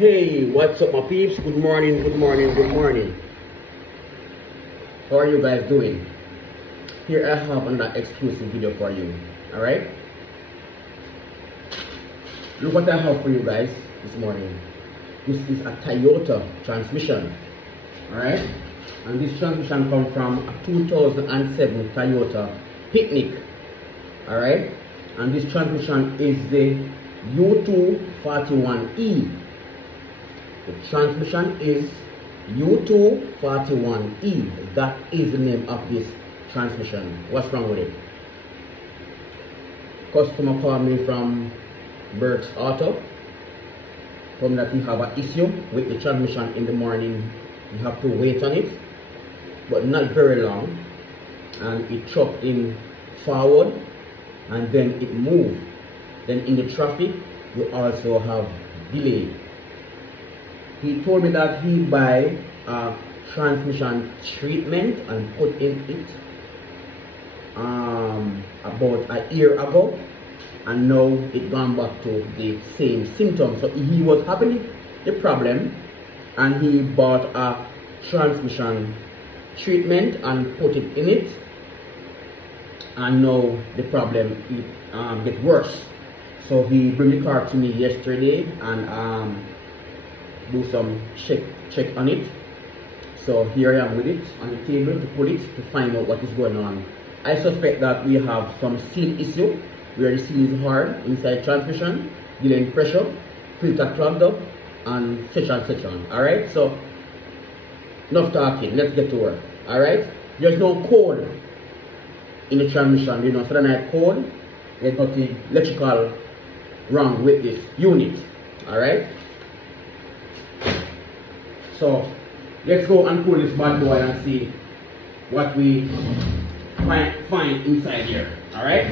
Hey, what's up my peeps? Good morning, good morning, good morning. How are you guys doing? Here I have another exclusive video for you. Alright? Look what I have for you guys this morning. This is a Toyota transmission. Alright? And this transmission comes from a 2007 Toyota Picnic. Alright? And this transmission is the U241E. The transmission is U241E. That is the name of this transmission. What's wrong with it? Customer called me from Burke's Auto. Told me that we have an issue with the transmission in the morning. You have to wait on it, but not very long. And it chucked in forward and then it moved. Then in the traffic, you also have delay. He told me that he buy a transmission treatment and put in it about a year ago, and now it gone back to the same symptoms. So he was having the problem and he bought a transmission treatment and put it in it, and now the problem get worse. So he bring the car to me yesterday and do some check on it. So here I am with it on the table to put it to find out what is going on. I suspect that we have some seal issue where the seal is hard inside transmission, delaying pressure, filter clogged up, and such and such on. Alright, so enough talking, let's get to work. Alright, there's no code in the transmission, you know, so then I code, there's nothing electrical wrong with this unit. Alright, so let's go and pull this bad boy and see what we find inside here. Alright,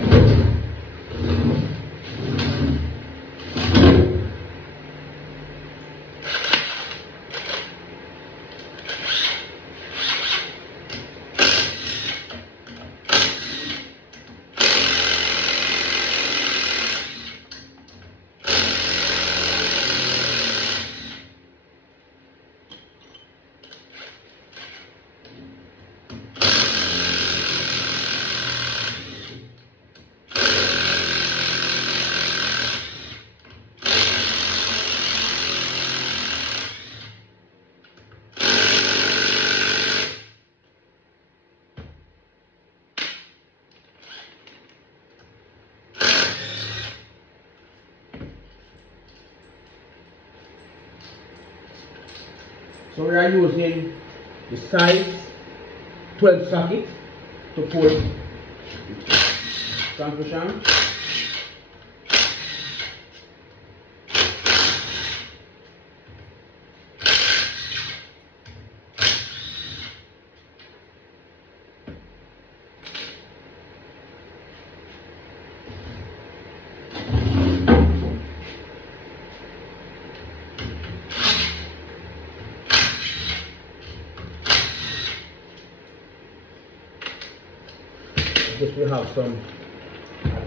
so we are using the size 12 socket to pull transmission. Guess we have some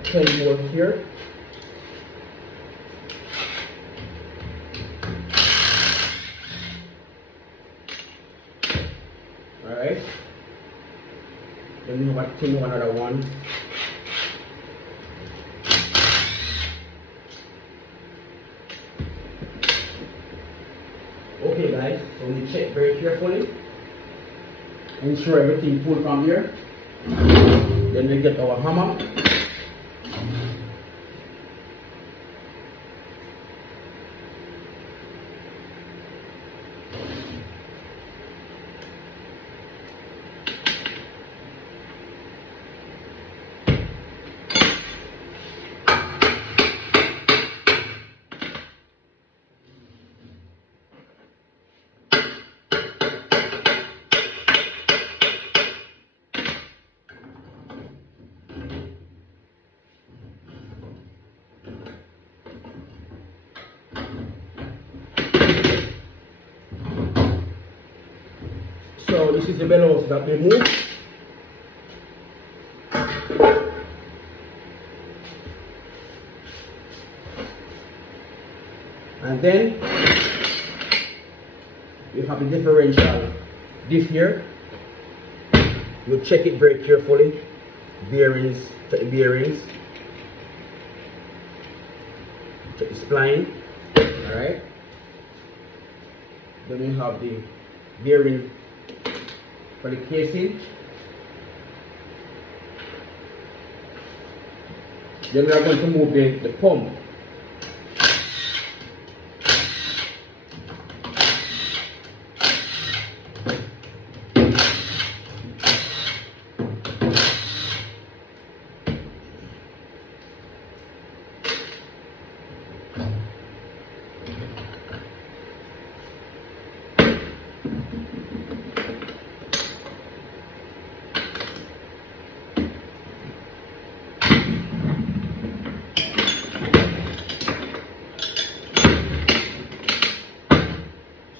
10 volts here. Alright. Then we have a 10 another one. Okay guys, so we check very carefully. Ensure everything pulled from here. Then we get our hammer. So this is the bellows that we move. And then you have the differential diff here. You check it very carefully. Bearings, check the bearings. Check the spline. Alright. Then you have the bearing for the casing. Then we are going to move the pump.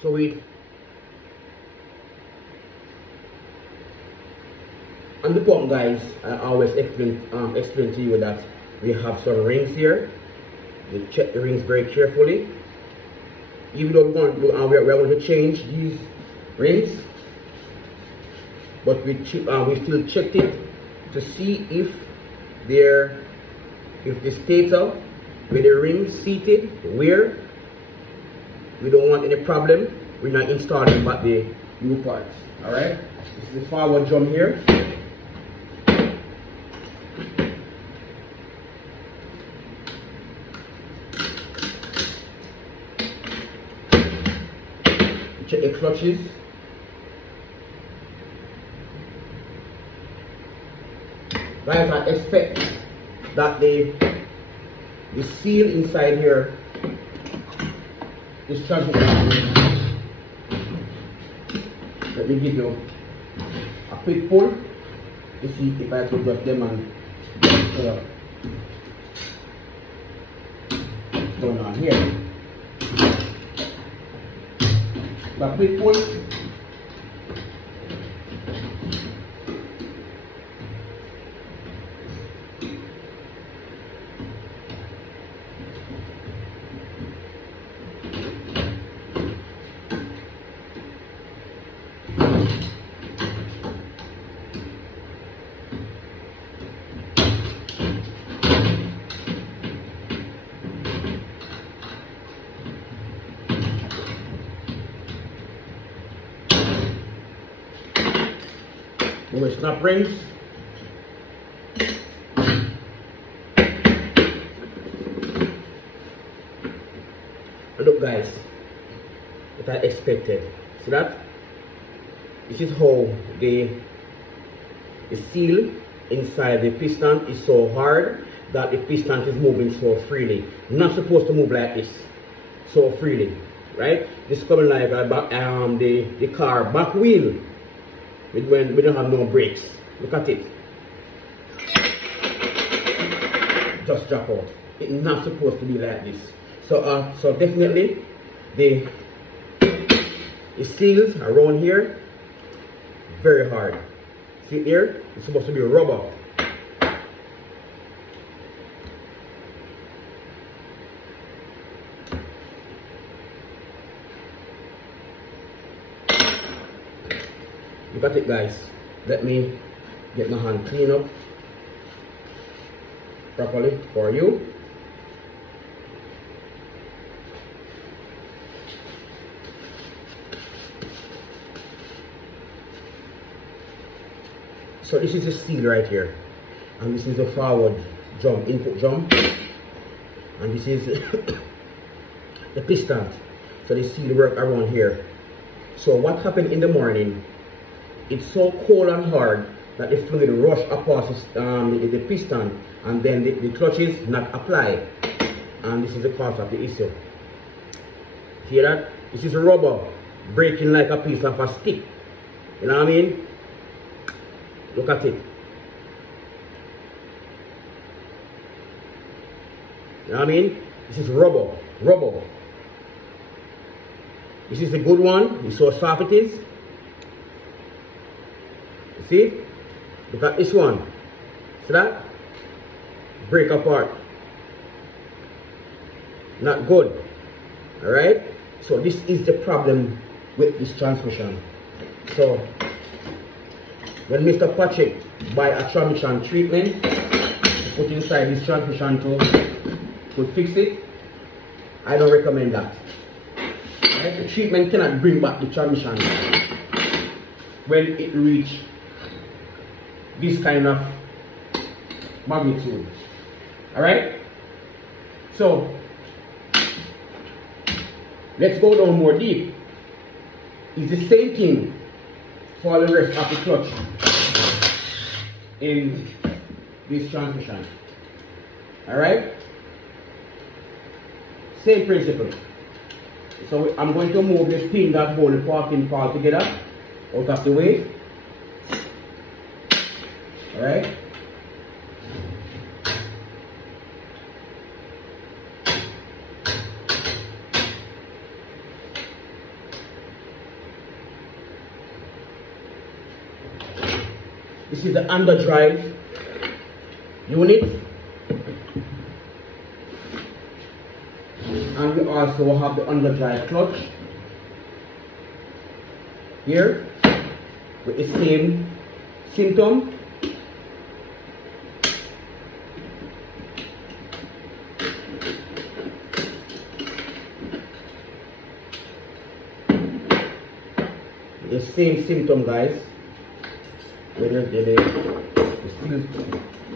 So on the pump, guys, I always explain to you that we have some rings here. You check the rings very carefully. Even though we are going to change these rings, but we still checked it to see if the stator with the rings seated where we don't want any problem. We're not installing back the new parts. Alright? This is the forward drum here. Check the clutches. Guys, I expect that the seal inside here is transmitting. Let me give you a quick pull to see if I could just them and going on here. A quick pull. With snap rings. Look, guys, what I expected. See that? This is how the seal inside the piston is so hard that the piston is moving so freely. Not supposed to move like this, so freely, right? This is coming like the car back wheel. When we don't have no brakes. Look at it. Just drop out. It's not supposed to be like this. So so definitely the seals around here very hard. See here? It's supposed to be rubber. Look at it, guys. Let me get my hand clean up properly for you. So this is the seal right here, and this is the forward drum, input drum, and this is the piston. So the seal work around here. So what happened in the morning? It's so cold and hard that the fluid rush across the piston, and then the clutches not apply, and this is the cause of the issue. Hear that? This is rubber breaking like a piece of a stick. You know what I mean? Look at it. You know what I mean? This is rubber. This is the good one. You see how soft it is? You see? Look at this one. See that? Break apart. Not good. Alright? So this is the problem with this transmission. So when Mr. Patrick buy a transmission treatment to put inside this transmission to fix it, I don't recommend that. Right? The treatment cannot bring back the transmission when it reach this kind of magnitude. Alright? So let's go down more deep. It's the same thing for the rest of the clutch in this transmission. Alright? Same principle. So I'm going to move this pin that hold the parking pad together out of the way. Alright? This is the underdrive unit, and we also have the underdrive clutch here with the same symptom. The same symptom, guys. Whether they still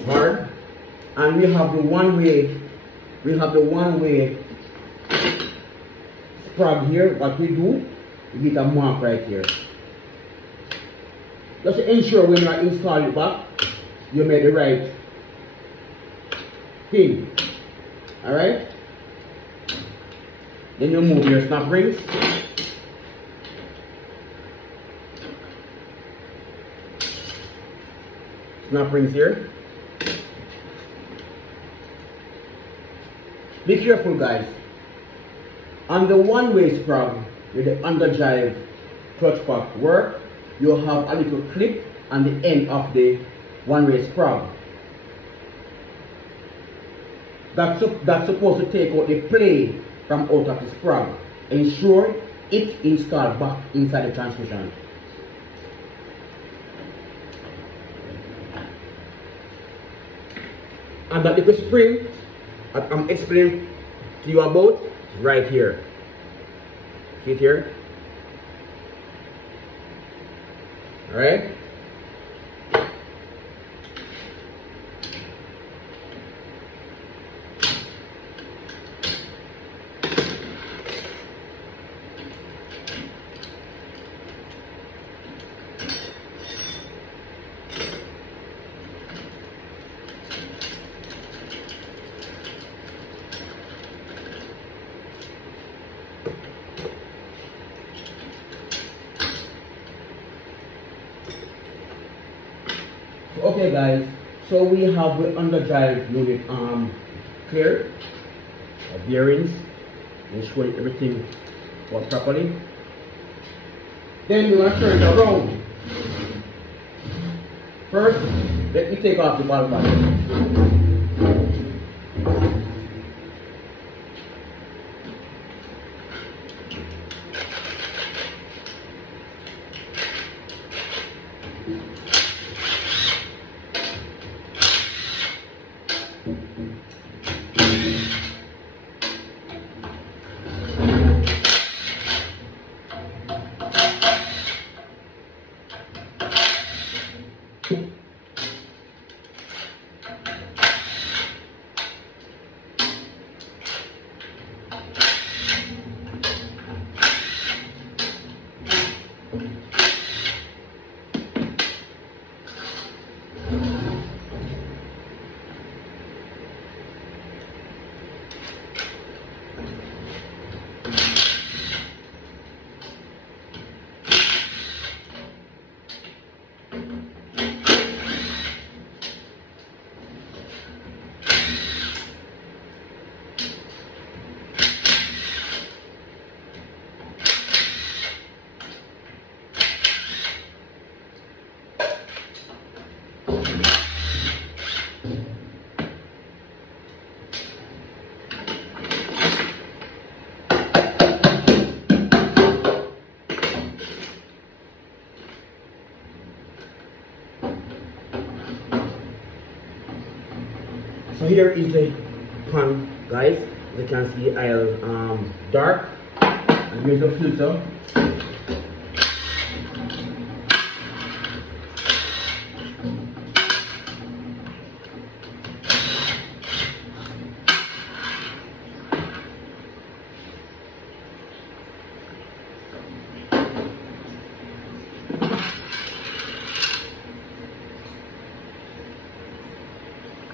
hard, and we have the one-way sprung here. What we do, we get a mark right here. Just to ensure when you install it back, you made the right pin. Alright? Then you move your snap rings. Snap rings here. Be careful, guys. On the one-way sprung with the underdrive clutch pack work, you have a little clip on the end of the one-way sprung. That's supposed to take out the play from out of the sprung. Ensure it's installed back inside the transmission. And that little spring that I'm explaining to you about right here. See it here? Alright? Okay, guys, so we have the underdrive unit clear, bearings, ensuring everything works properly. Then we're going to turn it around. First, let me take off the ball button. here is the pan, guys. As you can see, I'll dark, and here's the filter.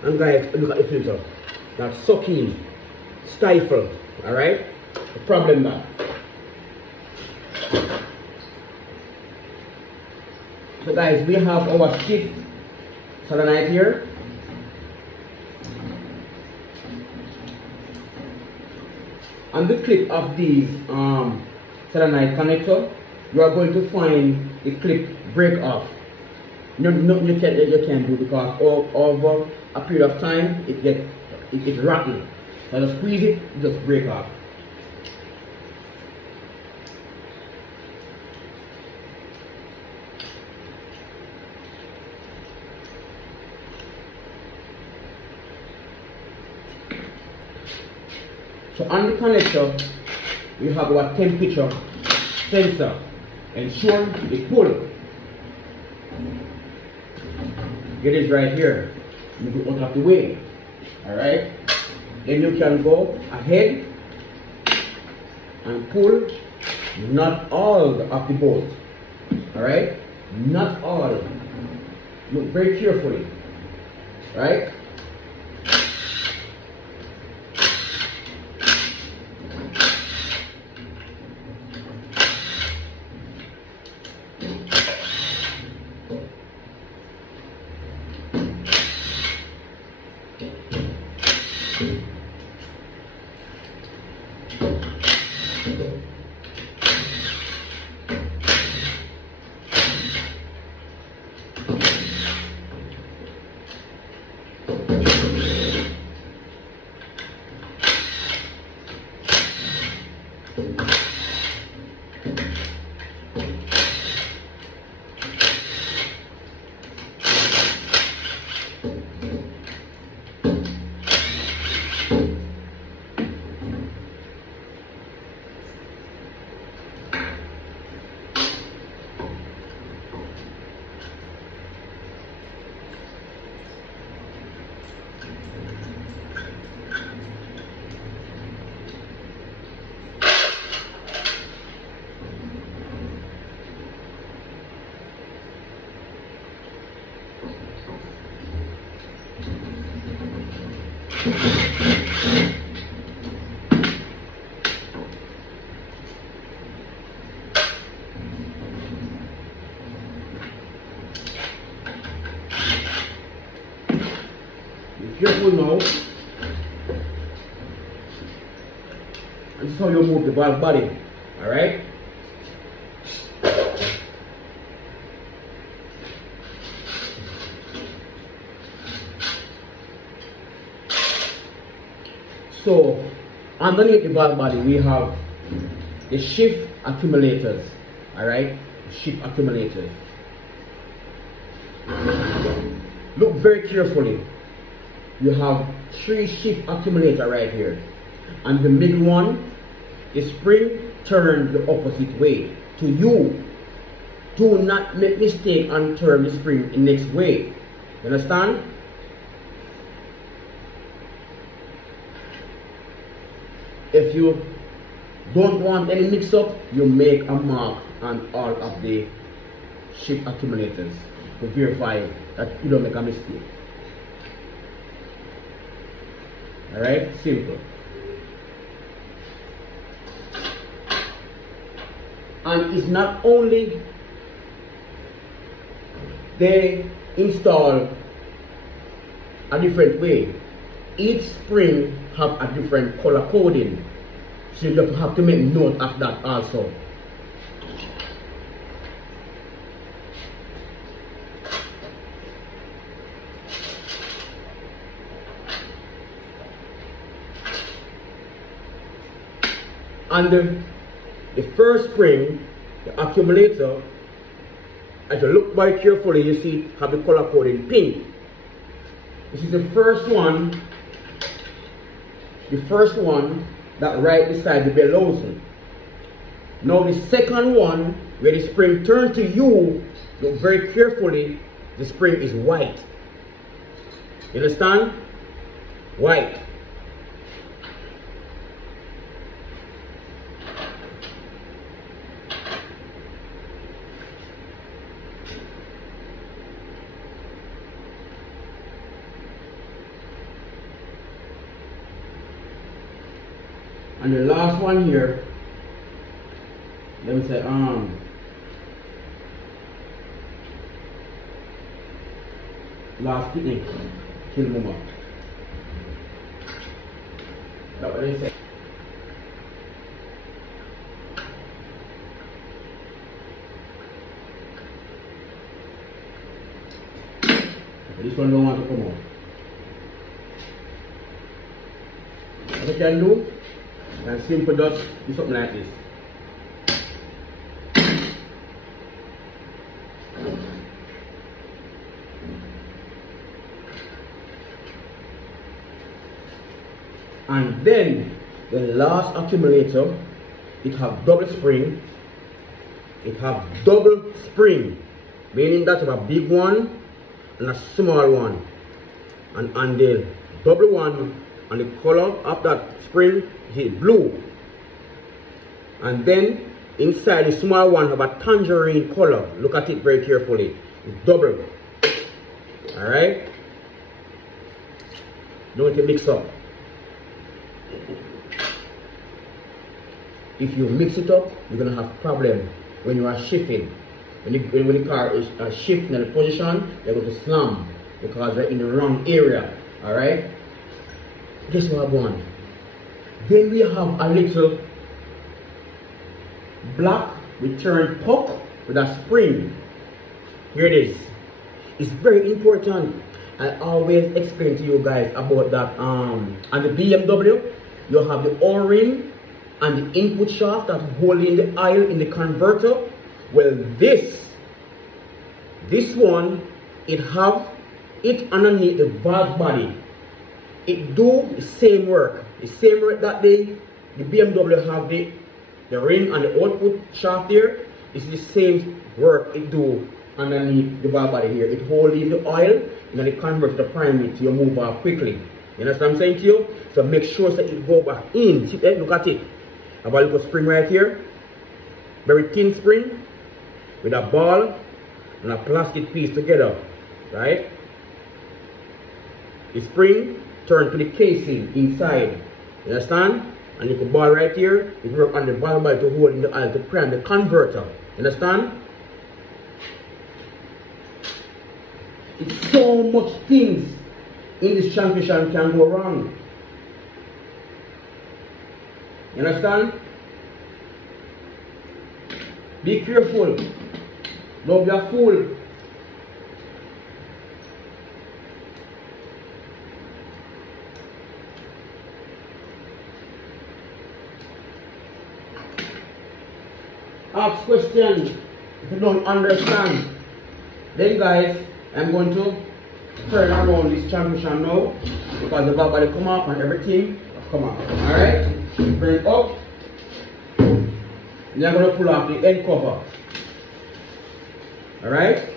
And guys, look at the filter. That's sucking, stifle, alright? The problem now. So guys, we have our shift solenoid here. On the clip of these solenoid connector, you are going to find the clip break off. No, you can't do, because over a period of time it's rotten. So just squeeze it, just break off. So on the connector, we have our temperature sensor. Ensure it pull. It is right here. Move it out of the way. Alright? Then you can go ahead and pull not all of the bolt. Alright? Not all. Look very carefully. Right? Be careful now. And this is how you move the valve body. Alright? So underneath the valve body we have the shift accumulators. Alright? Shift accumulators. Look very carefully. You have 3 shift accumulators right here. And the middle one, the spring turn the opposite way to you. Do not make mistake and turn the spring the next way. You understand? If you don't want any mix up, you make a mark on all of the shift accumulators to verify that you don't make a mistake. Alright, simple. And it's not only they install a different way. Each spring have a different color coding. So you have to make note of that also. And the first spring, the accumulator, as you look very carefully, you see have the color coding pink. This is the first one the first one that right beside the bell housing. Now the second one, where the spring turns to you, look very carefully, the spring is white. You understand? White. And the last one here, let me say, last kidney, kill mama. That's what they say. This one don't want to come out. What you can do, you can simply just do something like this. And then the last accumulator, it have double spring. It have double spring, meaning that you have a big one and a small one. And on the double one, and the color of that spring is blue. And then inside the small one have a tangerine color. Look at it very carefully. It's double. Alright? Don't get mixed up. If you mix it up, you're gonna have problem when you are shifting. When the car is shifting in the position, you're going to slam because they're in the wrong area. Alright? Guess what I want? Then we have a little black return puck with a spring. Here it is. It's very important. I always explain to you guys about that. On the BMW, you have the O-ring and the input shaft that's holding the oil in the converter. Well, this one, it have it underneath the valve body. It do the same work. The same work that the BMW have the ring and the output shaft there. It's the same work it do underneath the valve body here. It hold in the oil and then it converts the primary to your move off quickly. You understand what I'm saying to you? So make sure that it go back in. See there? Look at it. I have a little spring right here. Very thin spring with a ball and a plastic piece together. Right? The spring turn to the casing inside. You understand? And you put ball right here. You work on the ball body to hold in the oil to prime the converter. You understand? It's so much things in this transmission can go wrong. You understand? Be careful. Don't be a fool. Ask questions if you don't understand. Then guys, I'm going to turn around this transmission now because the valve body come up and everything come up. Alright? Bring it up. Then I'm going to pull off the end cover. Alright?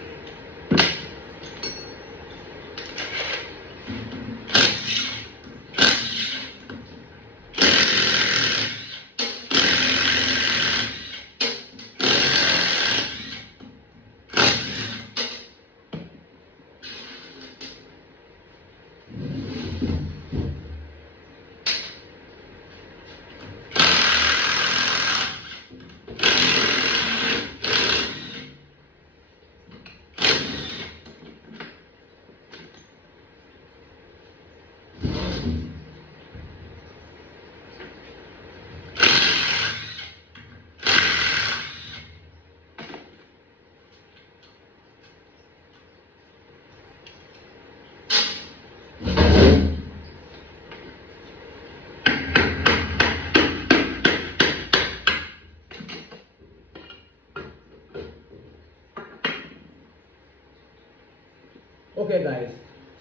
Okay guys,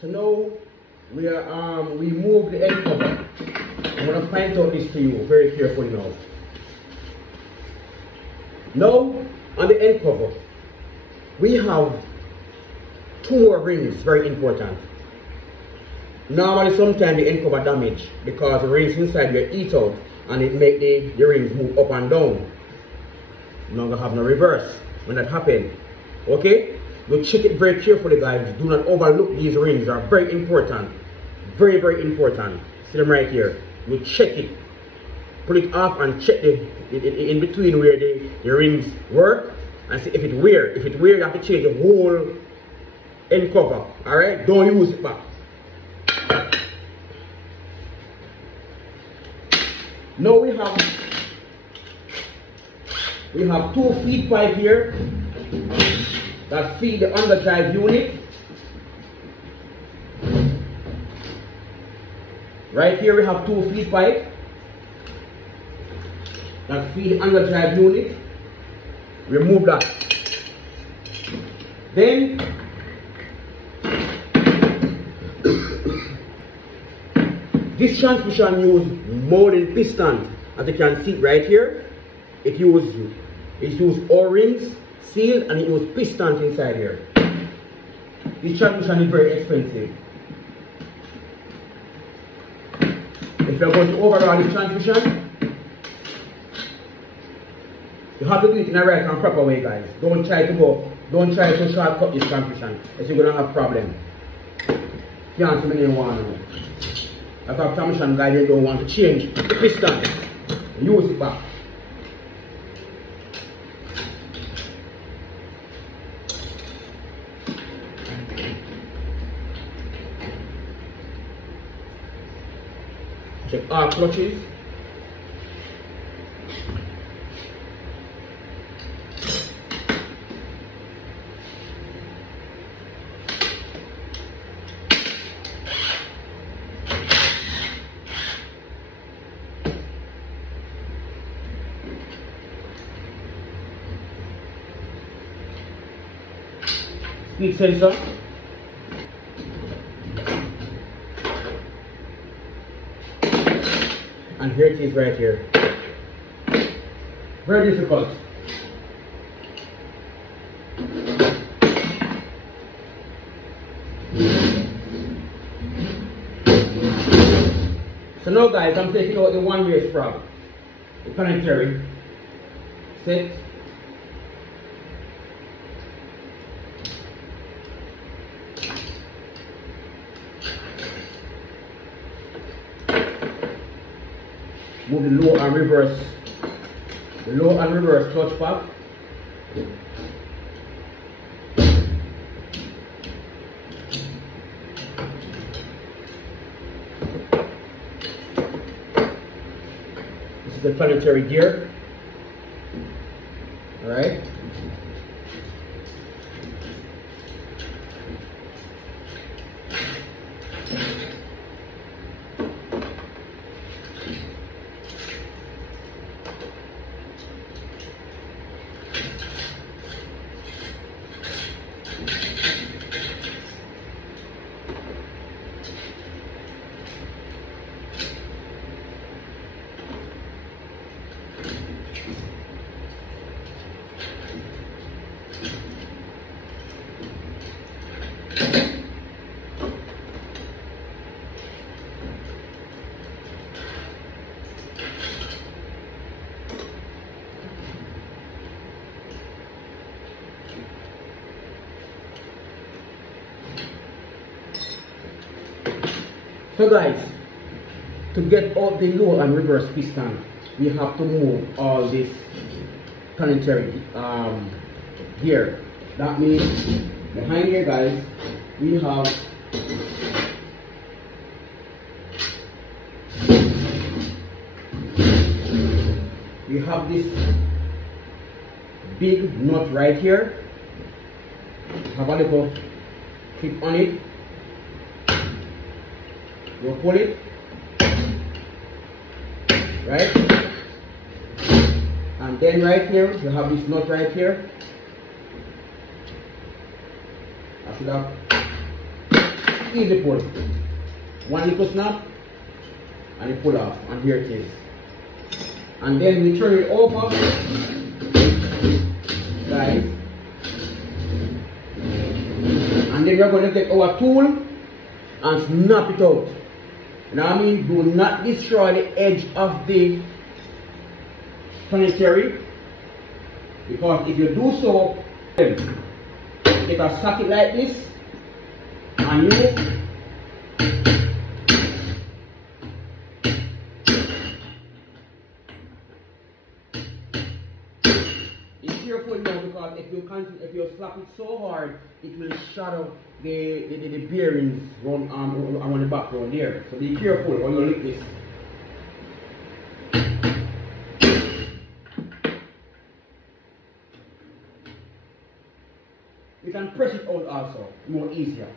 so now we are we move the end cover. I'm going to point out this to you very carefully now. Now, on the end cover, we have 2 more rings, very important. Normally, sometimes the end cover damage because the rings inside will eat out and it make the rings move up and down. You're not going to have no reverse when that happens. Okay? You check it very carefully, guys. Do not overlook these rings. They are very important. Very, very important. See them right here. You check it. Pull it off and check the in between where the rings work and see if it wear. If it wear, you have to change the whole end cover. Alright? Don't use it back. Now we have 2 feed pipe here that feed the underdrive unit. Right here we have 2 feed pipe that feed the underdrive unit. Remove that. Then this transmission uses molding piston, as you can see right here. It uses O-rings, sealed, and it uses pistons inside here. This transmission is very expensive. If you're going to overhaul this transmission, you have to do it in a right and proper way, guys. Don't try to shortcut this transmission, else you're gonna have problem. Can't see me anyone. Like a transmission guy, they don't want to change the piston. Use it back. Check our clutches. Speed sensor. And here it is right here. Very difficult. So now guys, I'm taking out the one-way sprung, the planetary. Set. Move the low and reverse clutch pack. This is the planetary gear. All right. So guys, to get out the low and reverse piston, we have to move all this planetary gear. That means behind here, guys, we have this big nut right here. Have a little clip on it. You pull it, right? And then right here, you have this nut right here. I should have easy pull. One little snap, and you pull off, and here it is. And then we turn it over, guys, and then we're going to take our tool and snap it out. You know what I mean? Do not destroy the edge of the planetary, because if you do so, take a socket like this and you careful now, because if you slap it so hard, it will shatter the bearings on the background there. So be careful when you lick this. You can press it out also, more easier.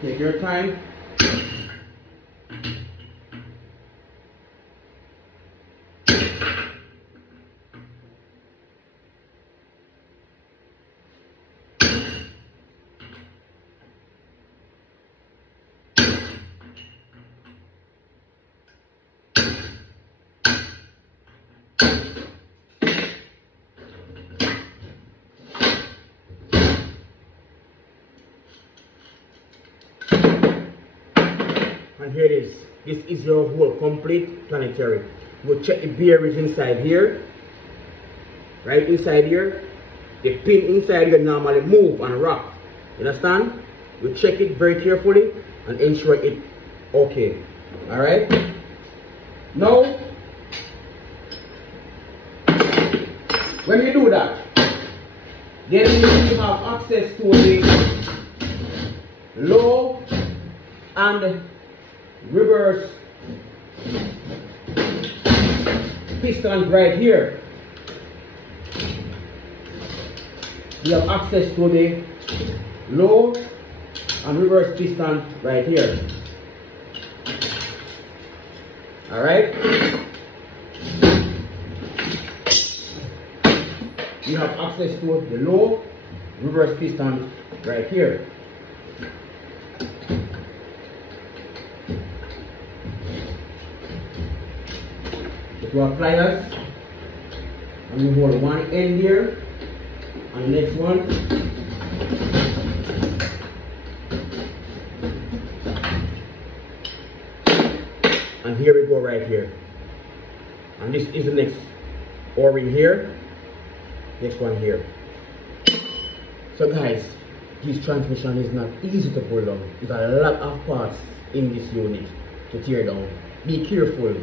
Take your time. And here it is. This is your whole complete planetary. We'll check the bearings inside here. Right inside here. The pin inside here normally move and rock. You understand? We check it very carefully and ensure it okay. Alright? Now, when you do that, then you have access to the low and reverse piston right here. You have access to the low and reverse piston right here. Alright? You have access to the low reverse piston right here. To our pliers, and we hold one end here and the next one, and here we go right here, and this is the next o-ring here, next one here. So guys, this transmission is not easy to pull down. There's a lot of parts in this unit to tear down. Be careful.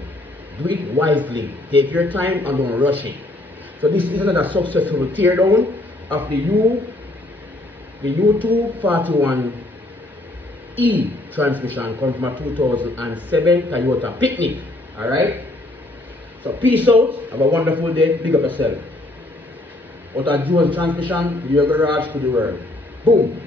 Do it wisely. Take your time and don't rush it. So this is another successful teardown of the U241E transmission, come from a 2007 Toyota Picnic. Alright? So peace out. Have a wonderful day. Big up yourself. Out of Joe's transmission, to your garage, to the world. Boom.